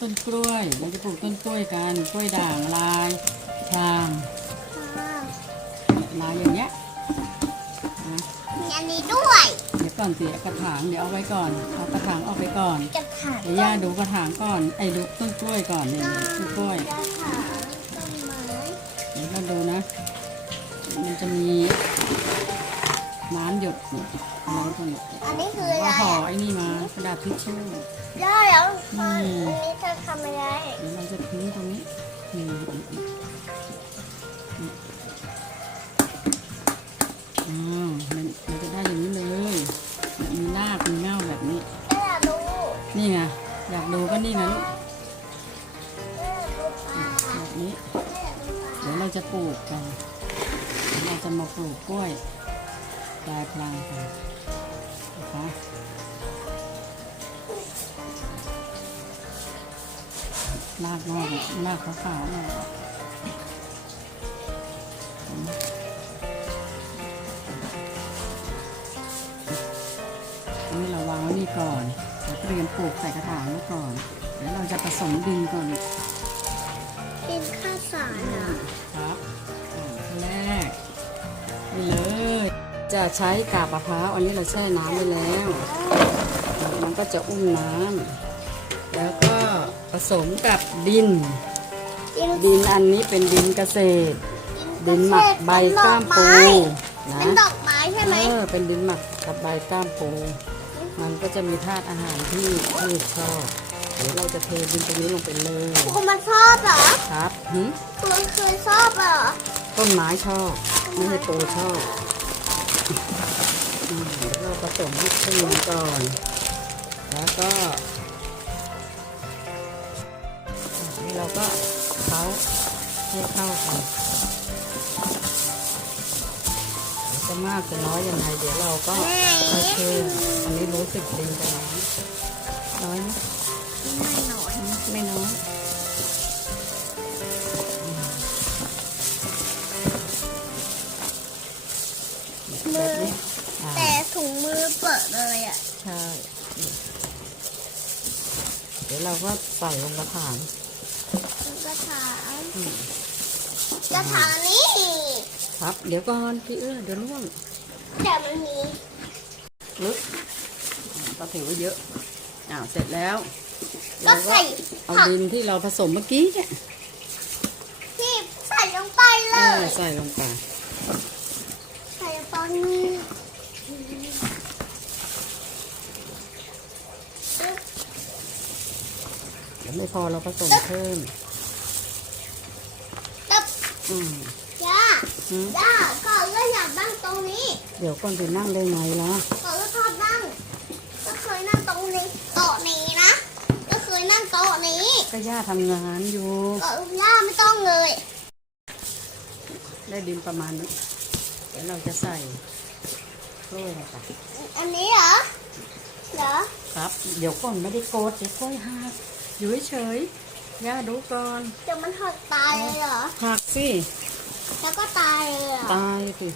ปลูกต้นกล้วยกันกล้วยด่างลายพรางค่ะลายอย่างเงี้ยนะมีอันนี้ด้วยเดี๋ยวก่อนเสียกระถางเดี๋ยวเอาไว้ก่อนเอากระถางออกไปก่อนกระถางเดี๋ยวย่าดูกระถางก่อนไอ้ดูต้นกล้วยก่อนนี่ต้นกล้วยกระถางต้นไม้เดี๋ยวเราดูนะ มันจะมี น้ำหยดนี่อะไรตรงนี้อันนี้คืออะไรว่าห่ออะไอ้นี่มากระดาษทิชชู่ได้แล้วอืมอันนี้จะทำอะไรเดี๋ยวเราจะทิ้งตรงนี้นี่อืมอืมอ้าวมันมันจะได้อย่างนี้เลยมีรากมีเง่าแบบนี้แม่ดูนี่ไงอยากดูก็นี่ไงลูกแม่ดูปลาแบบนี้แม่ดูปลาเดี๋ยวเราจะปลูกกันเดี๋ยวเราจะมาปลูกกล้วย กลายพลังกันนะคะรากงอกรากขาวๆหน่อยอันนี้เราวางไว้นี่ก่อนเราเตรียมปลูกใส่กระถางไว้ก่อนเดี๋ยวเราจะผสมดินก่อนเป็นข้าวสารเหรอครับอ่าขั้นแรกนี่เลย จะใช้กาบมะพร้าวอันนี้เราแช่น้ำไว้แล้ว มันก็จะอุ้มน้ำแล้วก็ผสมกับดินดิน ดินอันนี้เป็นดินเกษตร ดินหมักใบก้ามปูนะเป็นดอกไม้ใช่ไหมเออเป็นดินหมักกับใบก้ามปู มันก็จะมีธาตุอาหารที่พืชชอบเดี๋ยวเราจะเทดินตรงนี้ลงไปเลยคุณมันชอบเหรอครับหึคุณเคยชอบเหรอต้นไม้ชอบไม่ใช่ปูชอบอืม เราผสมให้ครีมก่อน แล้วก็นนี้เราก็เคล้าให้เข้ากันจะมากจะน้อยยังไงเดี๋ยวเราก็โอเคอันนี้รู้สึกดินจะน้อยน้อ แบบนี้อ่าแต่ถุงมือเปิดเลยอะ ใช่เดี๋ยวเราก็ใส่ลงกระถางกระถางอืมกระถางนี้ครับ เดี๋ยวก่อนพี่เอื้อเดี๋ยวร่วงแต่มันมีลึกอ่าก็ถือว่าเยอะอ้าวเสร็จแล้วก็เราก็ใส่เอาผักดินที่เราผสมเมื่อกี้เนี่ยที่ใส่ลงไปเลเออยใส่ลงไป ใส่ตอนนี้ เดี๋ยว ไม่พอเราผสมเพิ่มแล้วอืมย่าอืมย่าก่อนก็อยากนั่งตรงนี้เดี๋ยวก่อนไปนั่งได้ไงล่ะก่อนก็ชอบนั่ง ก็เคยนั่งตรงนี้โต๊ะนี้นะ ก็เคยนั่งโต๊ะนี้ก็ย่าทำงานอยู่ก่อนย่าไม่ต้องเลย ได้ดินประมาณนี้เดี๋ยวเราจะใส่กล้วยลงไปอันนี้เหรอเหรอ ครับ เดี๋ยวก่อนไม่ได้โกดเดี๋ยวกล้วยหัก อยู่เฉยๆย่าดูก่อนเดี๋ยวมันหักตายเลยเหรอ หักสิแล้วก็ตายเลยเหรอ ตายสิ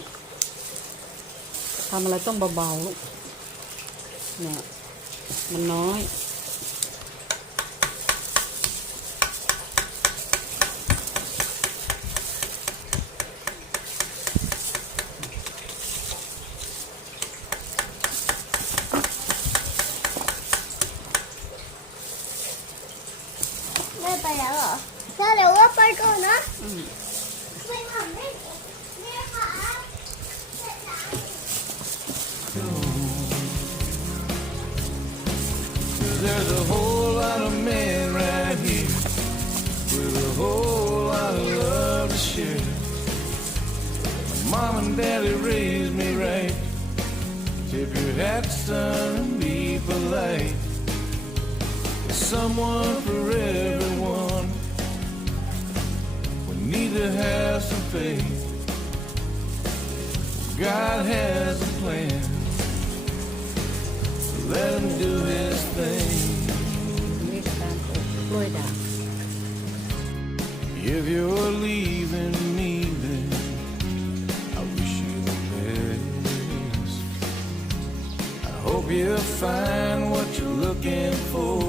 ทำอะไรต้องเบาๆลูกเนี่ยมันน้อย ไม่ไปแล้วเหรอถ้าเดี๋ยวว่าไปก่อนนะอืมไม่ทำได้เนี่ยค่ะเส has a plan. Let him do his thing. If you're leaving me, then I wish you the best. I hope you find what you're looking for.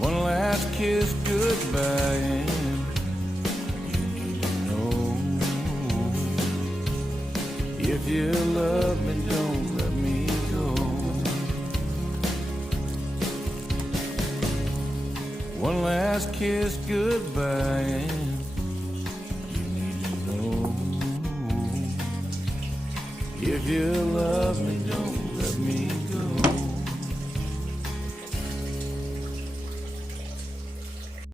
One last kiss, goodbye. If you love me, don't let me go. One last kiss goodbye, you need to know if you love me, don't